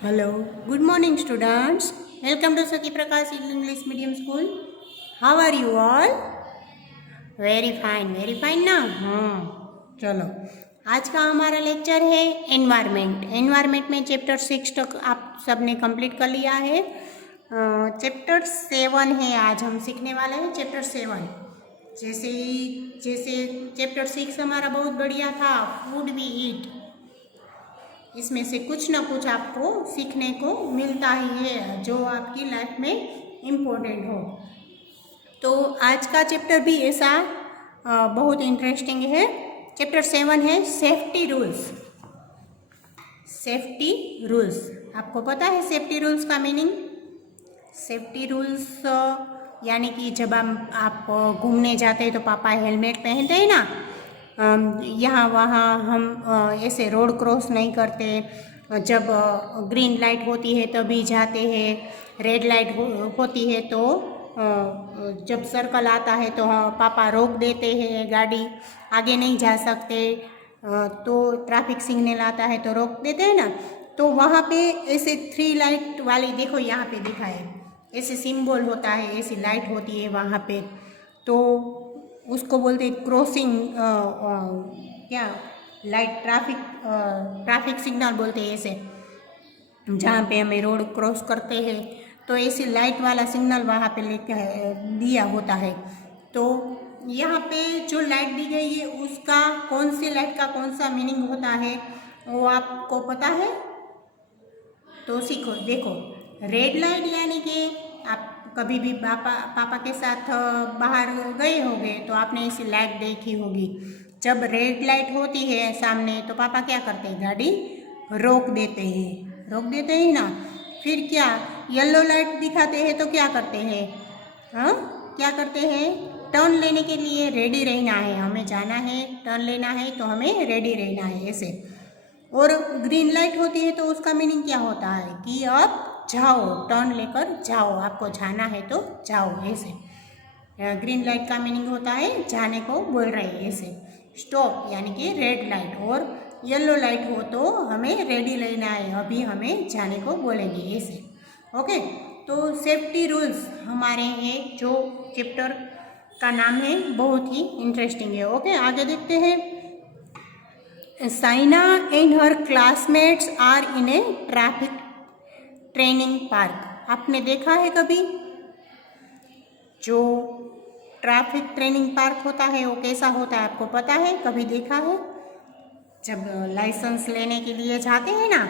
Hello, good morning, students. Welcome to Saki Prakash English Medium School. How are you all? very fine ना। चलो, आज का हमारा lecture है एनवायरमेंट। एनवायरमेंट में चैप्टर 6 तक आप सबने कंप्लीट कर लिया है। चैप्टर 7 है, आज हम सीखने वाले हैं चैप्टर 7। जैसे चैप्टर 6 हमारा बहुत बढ़िया था, फूड वी ईट। इसमें से कुछ ना कुछ आपको सीखने को मिलता ही है जो आपकी लाइफ में इम्पोर्टेंट हो। तो आज का चैप्टर भी ऐसा बहुत इंटरेस्टिंग है। चैप्टर 7 है सेफ्टी रूल्स। सेफ्टी रूल्स, आपको पता है सेफ्टी रूल्स का मीनिंग? सेफ्टी रूल्स यानी कि जब आप घूमने जाते हैं तो पापा हेलमेट पहनते हैं ना। यहाँ वहाँ हम ऐसे रोड क्रॉस नहीं करते। जब ग्रीन लाइट होती है तभी जाते हैं, रेड लाइट होती है तो जब सर्कल आता है तो पापा रोक देते हैं, गाड़ी आगे नहीं जा सकते। तो ट्रैफिक सिग्नल आता है तो रोक देते हैं ना। तो वहाँ पे ऐसे 3 लाइट वाली, देखो यहाँ पे दिखा है, ऐसे सिंबल होता है, ऐसी लाइट होती है वहाँ पे। तो उसको बोलते हैं क्रॉसिंग, क्या लाइट, ट्रैफिक सिग्नल बोलते हैं ऐसे। जहाँ पे हमें रोड क्रॉस करते हैं तो ऐसी लाइट वाला सिग्नल वहाँ पे लेके दिया होता है। तो यहाँ पे जो लाइट दी गई है उसका कौन सी लाइट का कौन सा मीनिंग होता है वो आपको पता है? तो सीखो। देखो, रेड लाइट यानी कि आप कभी भी पापा के साथ बाहर गए होंगे तो आपने ऐसी लाइट देखी होगी। जब रेड लाइट होती है सामने तो पापा क्या करते हैं? गाड़ी रोक देते हैं ना। फिर क्या, येलो लाइट दिखाते हैं तो क्या करते हैं? क्या करते हैं? टर्न लेने के लिए रेडी रहना है, हमें जाना है, टर्न लेना है तो हमें रेडी रहना है ऐसे। और ग्रीन लाइट होती है तो उसका मीनिंग क्या होता है कि आप जाओ, टर्न लेकर जाओ, आपको जाना है तो जाओ ऐसे। ग्रीन लाइट का मीनिंग होता है जाने को बोल रहे हैं ऐसे। स्टॉप यानी कि रेड लाइट, और येलो लाइट हो तो हमें रेडी लेना है, अभी हमें जाने को बोलेंगे ऐसे। ओके, तो सेफ्टी रूल्स हमारे हैं जो चैप्टर का नाम है, बहुत ही इंटरेस्टिंग है। ओके, आगे देखते हैं। Saina and her classmates are in a traffic training park. आपने देखा है कभी जो ट्रैफिक ट्रेनिंग पार्क होता है वो कैसा होता है? आपको पता है? कभी देखा है? जब लाइसेंस लेने के लिए जाते हैं ना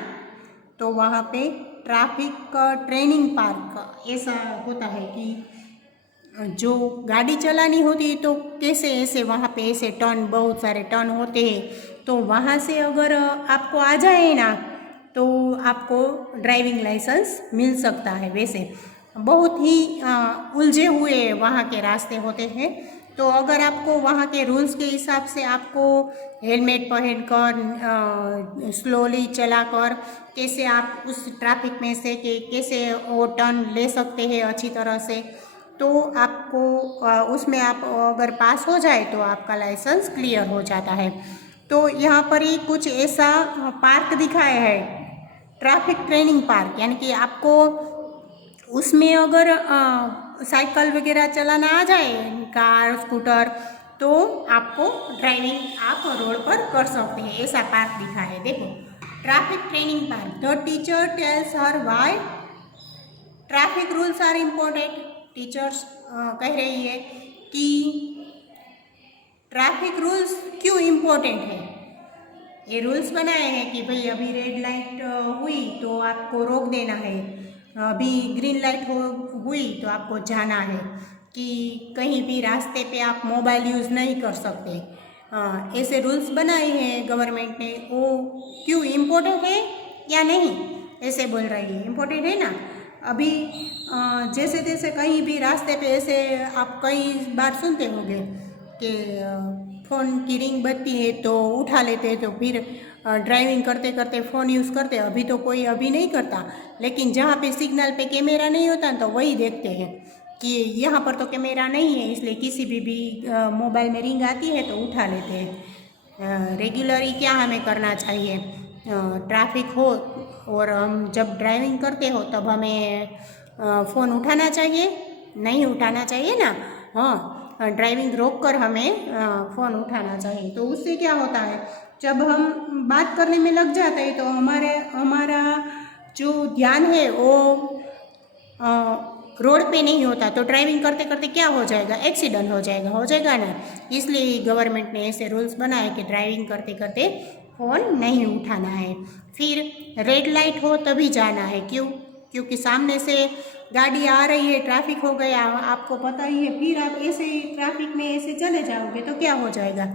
तो वहाँ पे ट्रैफिक ट्रेनिंग पार्क ऐसा होता है कि जो गाड़ी चलानी होती है तो कैसे ऐसे वहाँ पे ऐसे टर्न, बहुत सारे टर्न होते हैं। तो वहाँ से अगर आपको आ जाए ना तो आपको ड्राइविंग लाइसेंस मिल सकता है। वैसे बहुत ही उलझे हुए वहाँ के रास्ते होते हैं। तो अगर आपको वहाँ के रूल्स के हिसाब से आपको हेलमेट पहनकर स्लोली चलाकर कैसे आप उस ट्रैफिक में से कैसे वो टर्न ले सकते हैं अच्छी तरह से, तो आपको उसमें आप अगर पास हो जाए तो आपका लाइसेंस क्लियर हो जाता है। तो यहाँ पर ही कुछ ऐसा पार्क दिखाया है, ट्रैफिक ट्रेनिंग पार्क, यानी कि आपको उसमें अगर साइकिल वगैरह चलाना आ जाए, कार स्कूटर, तो आपको ड्राइविंग आप रोड पर कर सकते हैं, ऐसा पार्क दिखा है। देखो, traffic training park. The teacher tells her why traffic rules are important. Teachers कह रही है कि ट्रैफिक रूल्स क्यों इम्पोर्टेंट है। ये रूल्स बनाए हैं कि भाई अभी रेड लाइट हुई तो आपको रोक देना है, अभी ग्रीन लाइट हुई तो आपको जाना है, कि कहीं भी रास्ते पे आप मोबाइल यूज़ नहीं कर सकते। ऐसे रूल्स बनाए हैं गवर्नमेंट ने। वो क्यों इम्पोर्टेंट है या नहीं, ऐसे बोल रही है। इम्पोर्टेंट है ना। अभी जैसे तैसे कहीं भी रास्ते पे ऐसे आप कई बार सुनते होंगे कि फ़ोन की रिंग बजती है तो उठा लेते हैं, तो फिर ड्राइविंग करते करते फ़ोन यूज़ करते। अभी तो कोई अभी नहीं करता, लेकिन जहाँ पे सिग्नल पे कैमरा नहीं होता तो वही देखते हैं कि यहाँ पर तो कैमरा नहीं है, इसलिए किसी भी मोबाइल में रिंग आती है तो उठा लेते हैं। रेगुलरली क्या हमें करना चाहिए? ट्रैफिक हो और हम जब ड्राइविंग करते हो तब हमें फ़ोन उठाना चाहिए, नहीं उठाना चाहिए ना। हाँ, ड्राइविंग रोक कर हमें फ़ोन उठाना चाहिए। तो उससे क्या होता है, जब हम बात करने में लग जाते हैं तो हमारा जो ध्यान है वो रोड पे नहीं होता। तो ड्राइविंग करते करते क्या हो जाएगा, एक्सीडेंट हो जाएगा ना। इसलिए गवर्नमेंट ने ऐसे रूल्स बनाए कि ड्राइविंग करते करते फ़ोन नहीं उठाना है। फिर रेड लाइट हो तभी जाना है, क्योंकि सामने से गाड़ी आ रही है, ट्रैफिक हो गया, आपको पता ही है। फिर आप ऐसे ही ट्रैफिक में ऐसे चले जाओगे तो क्या हो जाएगा,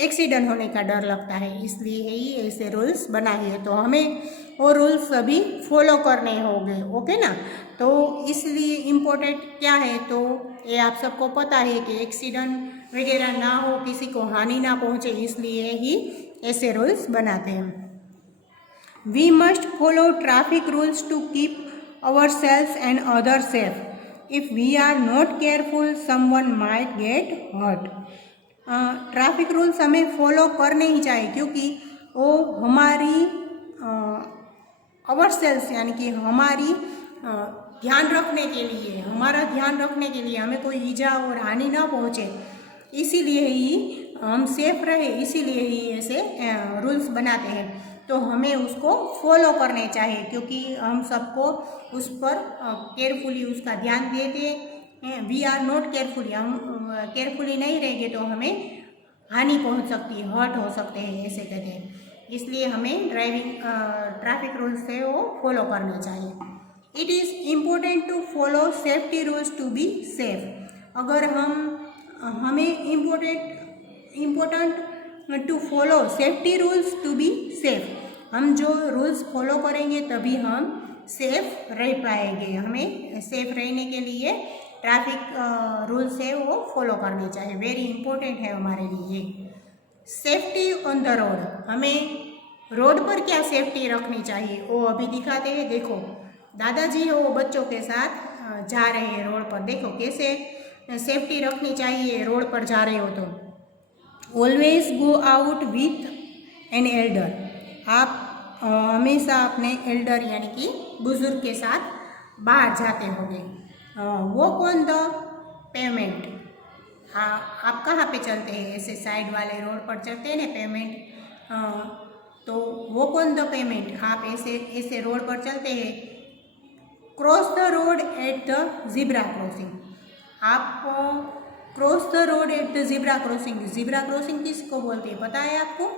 एक्सीडेंट होने का डर लगता है। इसलिए ही ऐसे रूल्स बनाए हैं, तो हमें वो रूल्स सभी फॉलो करने होंगे, ओके ना। तो इसलिए इम्पोर्टेंट क्या है, तो ये आप सबको पता है कि एक्सीडेंट वगैरह ना हो, किसी को हानि ना पहुँचे, इसलिए ही ऐसे रूल्स बनाते हैं। We must follow traffic rules to keep ourselves and others safe. If we are not careful, someone might get hurt. Traffic rules हमें फॉलो करने ही चाहिए, क्योंकि वो हमारी ourselves यानी कि हमारी ध्यान रखने के लिए, हमारा ध्यान रखने के लिए, हमें कोई ईजा और हानि ना पहुँचे, इसीलिए ही हम सेफ रहे, इसीलिए ही ऐसे रूल्स बनाते हैं। तो हमें उसको फॉलो करने चाहिए, क्योंकि हम सबको उस पर केयरफुली उसका ध्यान देते हैं। वी आर नॉट केयरफुली, हम केयरफुली नहीं रहेंगे तो हमें हानि पहुंच सकती है, हर्ट हो सकते हैं, ऐसे कहते हैं। इसलिए हमें ट्रैफिक रूल्स से वो फॉलो करना चाहिए। It is important to follow safety rules to be safe. अगर हमें important to follow safety rules to be safe. हम जो रूल्स फॉलो करेंगे तभी हम सेफ रह पाएंगे। हमें सेफ रहने के लिए ट्रैफिक रूल्स है वो फॉलो करने चाहिए, वेरी इंपॉर्टेंट है हमारे लिए। सेफ्टी ऑन द रोड, हमें रोड पर क्या सेफ्टी रखनी चाहिए वो अभी दिखाते हैं। देखो, दादाजी है वो बच्चों के साथ जा रहे हैं रोड पर। देखो कैसे सेफ्टी रखनी चाहिए रोड पर जा रहे हो तो। Always go out with an elder, आप हमेशा अपने एल्डर यानी कि बुजुर्ग के साथ बाहर जाते होंगे। वॉक ऑन द पेमेंट, आप कहाँ पे चलते हैं, ऐसे साइड वाले रोड पर चलते हैं ना पेमेंट, तो वॉक ऑन द पेमेंट, आप ऐसे रोड पर चलते हैं। Cross the road at the zebra crossing, आप cross the road at the zebra crossing. Zebra crossing किसको बोलते हैं पता है आपको?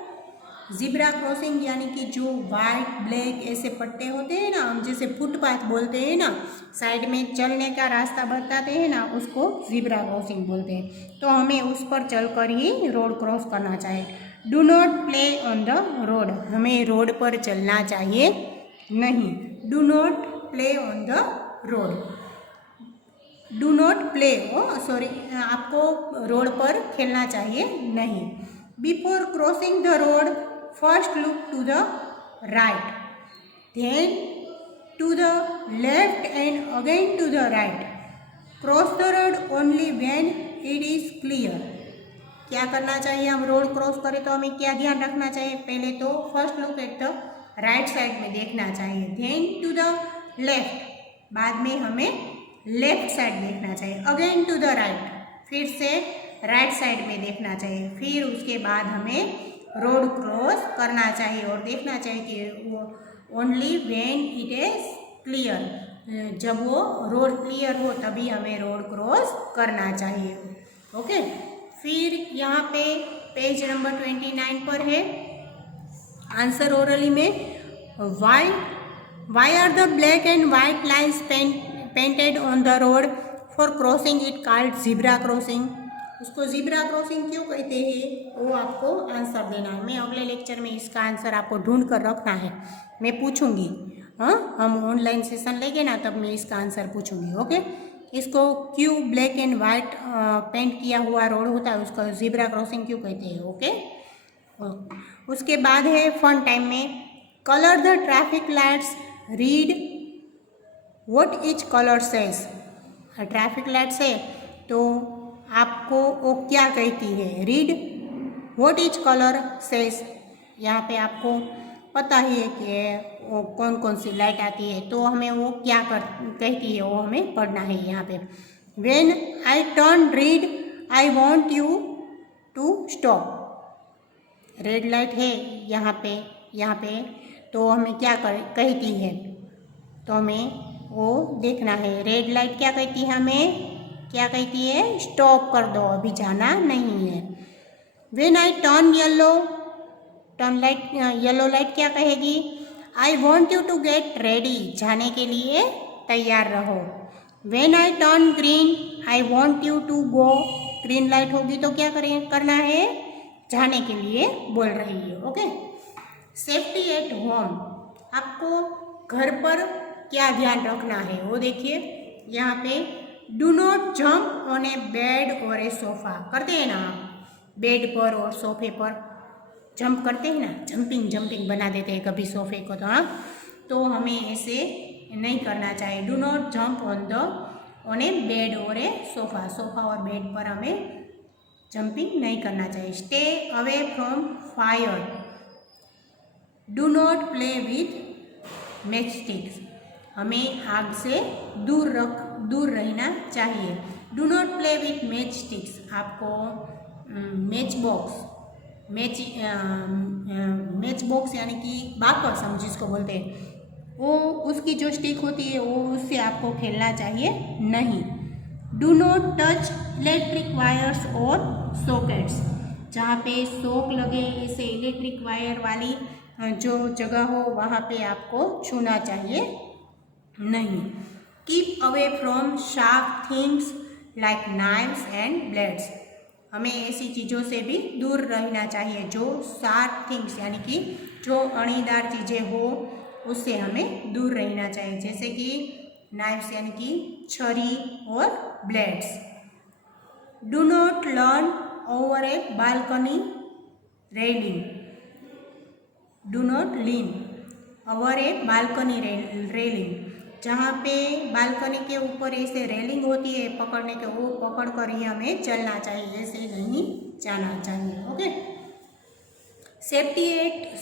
ज़ीब्रा क्रॉसिंग यानी कि जो वाइट ब्लैक ऐसे पट्टे होते हैं ना, हम जैसे फुटपाथ बोलते हैं ना, साइड में चलने का रास्ता बताते हैं ना, उसको ज़ीब्रा क्रॉसिंग बोलते हैं। तो हमें उस पर चलकर ही रोड क्रॉस करना चाहिए। Do not play on the road, हमें रोड पर चलना चाहिए नहीं। Do not play on the road, do not play, आपको रोड पर खेलना चाहिए नहीं। Before crossing the road first look to the right, then to the left and again to the right. Cross the road only when it is clear. क्या करना चाहिए, हम road cross करें तो हमें क्या ध्यान रखना चाहिए? पहले तो first look at the right side में देखना चाहिए, देन टू द लेफ्ट, बाद में हमें लेफ्ट साइड देखना चाहिए, अगेन टू द राइट, फिर से राइट साइड में देखना चाहिए। फिर उसके बाद हमें रोड क्रॉस करना चाहिए और देखना चाहिए कि वो only when it is clear, जब वो रोड क्लियर हो तभी हमें रोड क्रॉस करना चाहिए। ओके, फिर यहाँ पे पेज नंबर 29 पर है आंसर ओरली में, why are the black and white lines painted on the road for crossing it called zebra crossing. उसको ज़ीब्रा क्रॉसिंग क्यों कहते हैं वो आपको आंसर देना है। मैं अगले लेक्चर में इसका आंसर आपको ढूंढ कर रखना है, मैं पूछूंगी। हाँ, हम ऑनलाइन सेशन लेंगे ना तब मैं इसका आंसर पूछूंगी। ओके, इसको क्यों ब्लैक एंड वाइट पेंट किया हुआ रोड होता है उसको ज़ीब्रा क्रॉसिंग क्यों कहते हैं? ओके, उसके बाद है फन टाइम में, colour the traffic lights, read what etch colour says. Traffic lights है तो आपको वो क्या कहती है, read what etch colour says. यहाँ पे आपको पता ही है कि वो कौन कौन सी लाइट आती है, तो हमें वो क्या कहती है वो हमें पढ़ना है यहाँ पे। When I turn red, I want you to stop। Red light है यहाँ पे तो हमें क्या कहती है, तो हमें वो देखना है। रेड लाइट क्या कहती है, हमें क्या कहती है, स्टॉप कर दो, अभी जाना नहीं है। When I turn yellow, yellow light क्या कहेगी, I want you to get ready, जाने के लिए तैयार रहो। When I turn green, I want you to go, green light होगी तो क्या करना है, जाने के लिए बोल रही है। ओके। सेफ्टी एट होम, आपको घर पर क्या ध्यान रखना है वो देखिए यहाँ पे। Do not jump on A bed और ए सोफा, करते हैं ना बेड पर और सोफे पर जंप करते हैं ना, जंपिंग बना देते हैं कभी सोफे को, तो हमें ऐसे नहीं करना चाहिए। Do not jump on A bed और ए सोफा और बेड पर हमें जंपिंग नहीं करना चाहिए। Stay away from fire, do not play with match sticks, हमें आग से दूर रहना चाहिए। Do not play with match sticks, आपको मैच बॉक्स यानी कि बाकस हम जिसको बोलते हैं, वो उसकी जो स्टिक होती है वो उससे आपको खेलना चाहिए नहीं। Do not touch electric wires और सॉकेट्स, जहाँ पे शॉक लगे ऐसे इलेक्ट्रिक वायर वाली जो जगह हो वहाँ पे आपको छूना चाहिए नहीं। Keep away from sharp things like knifes and blades, हमें ऐसी चीज़ों से भी दूर रहना चाहिए जो शार्प थिंग्स यानी कि जो अणीदार चीज़ें हो उससे हमें दूर रहना चाहिए, जैसे कि नाइफ्स यानी कि छरी और blades. Do not learn over A balcony railing, do not lean over A balcony railing, जहाँ पे बालकनी के ऊपर ऐसे रेलिंग होती है पकड़ने के, वो पकड़ कर ही हमें चलना चाहिए, ऐसे नहीं जाना चाहिए। ओके। सेफ्टी एट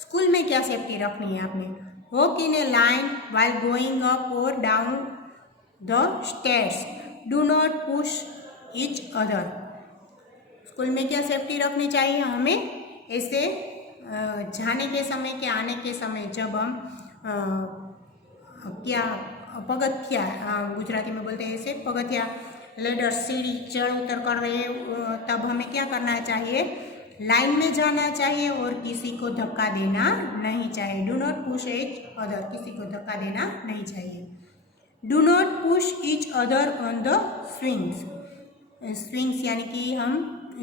स्कूल में क्या सेफ्टी रखनी है आपने, walk in a line while going up और down the stairs, do not push each other, school में क्या सेफ्टी रखनी चाहिए, हमें ऐसे जाने के समय के आने के समय जब हम क्या पगथिया गुजराती में बोलते हैं ऐसे पगथिया लेडर सीढ़ी चढ़ उतर कर रहे तब हमें क्या करना चाहिए, लाइन में जाना चाहिए और किसी को धक्का देना नहीं चाहिए। Do not push each other, किसी को धक्का देना नहीं चाहिए। Do not push each other on the swings यानी कि हम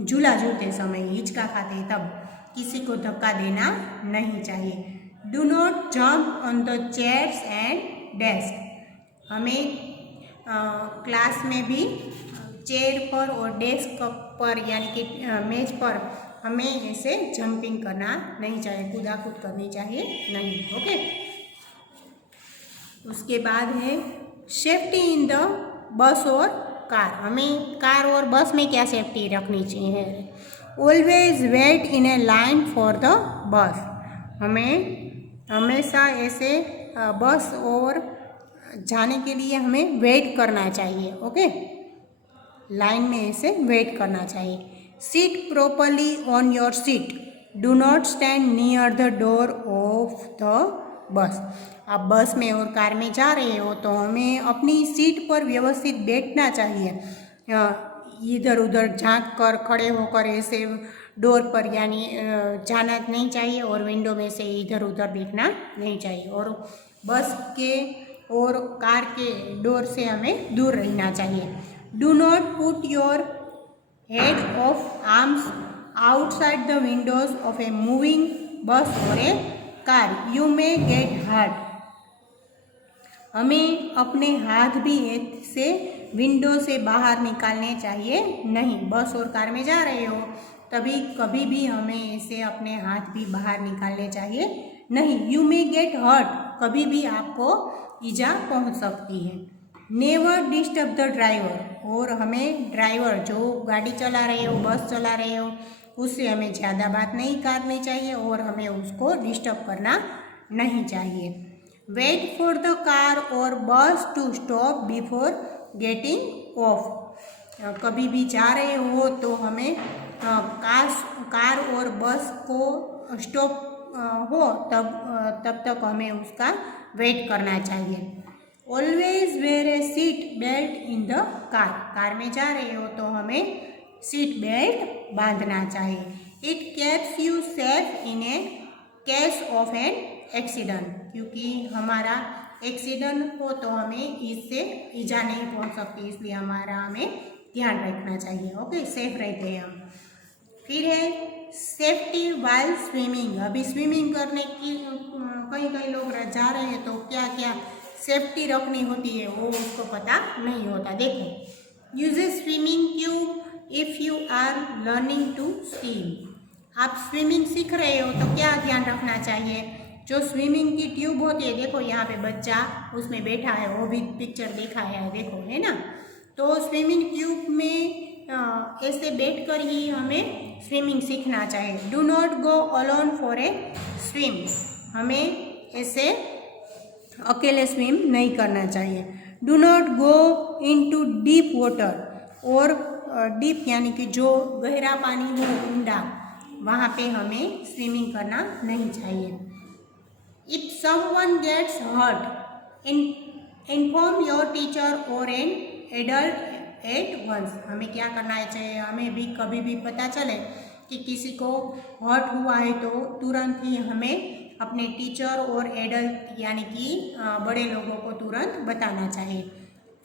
झूला झूलते समय हिचका खाते तब किसी को धक्का देना नहीं चाहिए। Do not jump on the chairs and desk, हमें क्लास में भी चेयर पर और डेस्क पर यानी कि मेज पर हमें ऐसे जंपिंग करना नहीं चाहिए, कूदाकूद करनी चाहिए नहीं। ओके। उसके बाद है सेफ्टी इन द बस और कार, हमें कार और बस में क्या सेफ्टी रखनी चाहिए। Always wait in a line for the bus, हमें हमेशा ऐसे बस और जाने के लिए हमें वेट करना चाहिए। ओके, लाइन में ऐसे वेट करना चाहिए। Seat properly on your seat, do not stand near the door of the bus, आप बस में और कार में जा रहे हो तो हमें अपनी सीट पर व्यवस्थित बैठना चाहिए, इधर उधर झांक कर खड़े होकर ऐसे डोर पर यानी जाना नहीं चाहिए और विंडो में से इधर उधर देखना नहीं चाहिए, और बस के और कार के डोर से हमें दूर रहना चाहिए। Do not put your head of arms outside the windows of a moving bus or a car, you may get hurt, हमें अपने हाथ भी ऐसे विंडो से बाहर निकालने चाहिए नहीं, बस और कार में जा रहे हो तभी कभी भी हमें ऐसे अपने हाथ भी बाहर निकालने चाहिए नहीं। यू मे गेट हर्ट, कभी भी आपको ईजा पहुंच सकती है। नेवर डिस्टर्ब द ड्राइवर, और हमें ड्राइवर जो गाड़ी चला रहे हो बस चला रहे हो उससे हमें ज़्यादा बात नहीं करनी चाहिए और हमें उसको डिस्टर्ब करना नहीं चाहिए। Wait for the car or bus to stop before getting off. कभी भी जा रहे हो तो हमें कार और बस को स्टॉप हो तब तक हमें उसका वेट करना चाहिए। Always wear A seat belt in the car में जा रहे हो तो हमें सीट बेल्ट बांधना चाहिए। It keeps you safe in A case of an accident, क्योंकि हमारा एक्सीडेंट हो तो हमें इससे ईजा नहीं पहुंच सकती, इसलिए हमें ध्यान रखना चाहिए। ओके, सेफ रहते हैं हम। फिर है सेफ्टी वाइल स्विमिंग। अभी स्विमिंग करने की कई लोग जा रहे हैं तो क्या क्या सेफ्टी रखनी होती है वो उसको पता नहीं होता। देखो, use a swimming tube if you are learning to swim. आप स्विमिंग सीख रहे हो तो क्या ध्यान रखना चाहिए? जो स्विमिंग की ट्यूब होती है, देखो यहाँ पे बच्चा उसमें बैठा है, वो भी पिक्चर देखा है, देखो, है ना। तो स्विमिंग ट्यूब में ऐसे बैठकर ही हमें स्विमिंग सीखना चाहिए। Do not go alone for a swim. हमें ऐसे अकेले स्विम नहीं करना चाहिए। Do not go into deep water. और डीप यानी कि जो गहरा पानी हो, ऊंडा, वहाँ पे हमें स्विमिंग करना नहीं चाहिए। If someone gets hurt inform your teacher or an adult at once. हमें क्या करना चाहिए? हमें भी कभी भी पता चले कि किसी को हर्ट हुआ है तो तुरंत ही हमें अपने टीचर और एडल्ट यानी कि बड़े लोगों को तुरंत बताना चाहिए।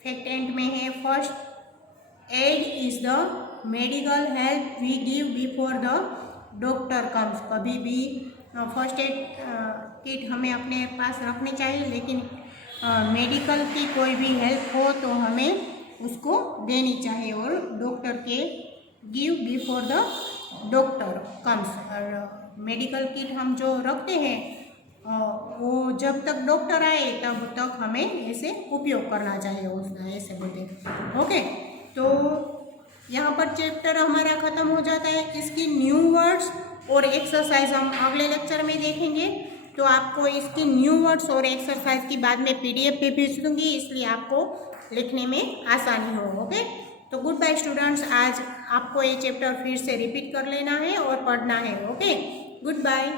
फैक्ट एंड में है, first aid is the medical help we give before the doctor comes. कभी भी फर्स्ट एड किट हमें अपने पास रखनी चाहिए, लेकिन मेडिकल की कोई भी हेल्प हो तो हमें उसको देनी चाहिए और डॉक्टर के give before the doctor comes. और मेडिकल किट हम जो रखते हैं वो जब तक डॉक्टर आए तब तक हमें ऐसे उपयोग करना चाहिए उसका, ऐसे बोलते हैं। ओके, तो यहाँ पर चैप्टर हमारा ख़त्म हो जाता है। इसकी न्यू वर्ड्स और एक्सरसाइज हम अगले लेक्चर में देखेंगे। तो आपको इसकी न्यू वर्ड्स और एक्सरसाइज की बाद में PDF पे भेज दूँगी, इसलिए आपको लिखने में आसानी हो। ओके, तो गुड बाय स्टूडेंट्स। आज आपको ये चैप्टर फिर से रिपीट कर लेना है और पढ़ना है। Okay, good bye.